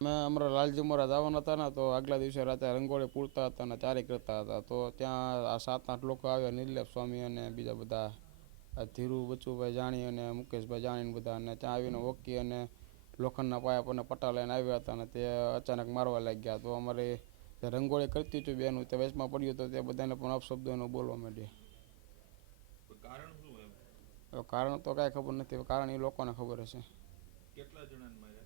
મેં અમારા લાલજી મહારાજ આવવાના હતા ને, તો આગલા દિવસે રાતે રંગોળી પૂરતા હતા અને ચારે કરતા હતા. તો ત્યાં આ 7-8 લોકો આવ્યા, નિર્લેપ સ્વામી અને બીજા બધા, આ ધીરુ બચુભાઈ જાણી અને મુકેશભાઈ જાણીને બધા, અને ત્યાં આવીને ઓકી અને લોખંડના પાયા પર પટ્ટા લઈને આવ્યા હતા અને તે અચાનક મારવા લાગ્યા. તો અમારે જે રંગોળી કરતી હતી બેનું, તે વેચમાં પડ્યું હતું, તે બધાને પણ અપશબ્દો એનો બોલવા માંડ્યા. કારણ તો કાંઈ ખબર નથી, કારણ એ લોકોને ખબર હશે. કેટલા જણાને માર્યા?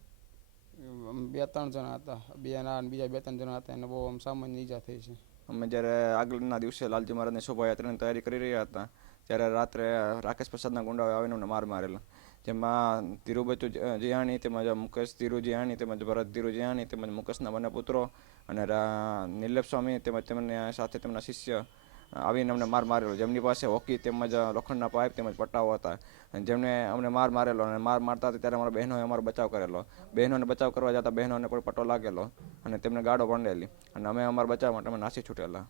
2-3 જણા હતા, બે ના બીજા 2-3 જણા હતા, એને બહુ આમ સામાન્ય ઈજા થઈ છે. અમે જ્યારે આગળના દિવસે લાલજી મહારાજની શોભાયાત્રાની તૈયારી કરી રહ્યા હતા, ત્યારે રાત્રે રાકેશ પ્રસાદના ગુંડાઓએ આવીને અમને માર મારેલો, જેમાં ધીરુબચુ જીયાણી તેમજ મુકેશ ધીરુ જીયાણી તેમજ ભરત ધીરુ જીયાણી તેમજ મુકેશના બંને પુત્રો અને નિર્લેપ સ્વામી તેમજ તેમને સાથે તેમના શિષ્ય આવીને અમને માર મારેલો, જેમની પાસે હોકી તેમજ લોખંડના પાઇપ તેમજ પટ્ટાઓ હતા, જેમને અમને માર મારેલો. અને માર મારતા હતા ત્યારે અમારા બહેનોએ અમારો બચાવ કરેલો. બહેનોને બચાવ કરવા જતાં બહેનોને પણ પટ્ટો લાગેલો અને તેમને ગાડો ભંડેલી, અને અમે અમારા બચાવ માટે અમે નાસી છૂટેલા.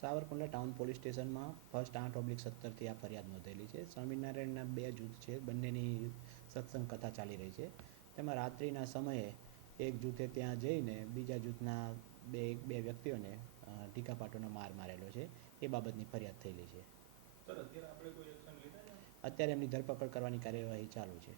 સાવરકુંડલા ટાઉન પોલીસ સ્ટેશનમાં ફર્સ્ટ 8/17 આ ફરિયાદ નોંધેલી છે. સ્વામિનારાયણના 2 જૂથ છે, બંનેની સત્સંગ કથા ચાલી રહી છે. તેમાં રાત્રિના સમયે એક જૂથે ત્યાં જઈને બીજા જૂથના બે વ્યક્તિઓને ટીકાપાટોનો માર મારેલો છે. એ બાબતની ફરિયાદ થયેલી છે. અત્યારે એમની ધરપકડ કરવાની કાર્યવાહી ચાલુ છે.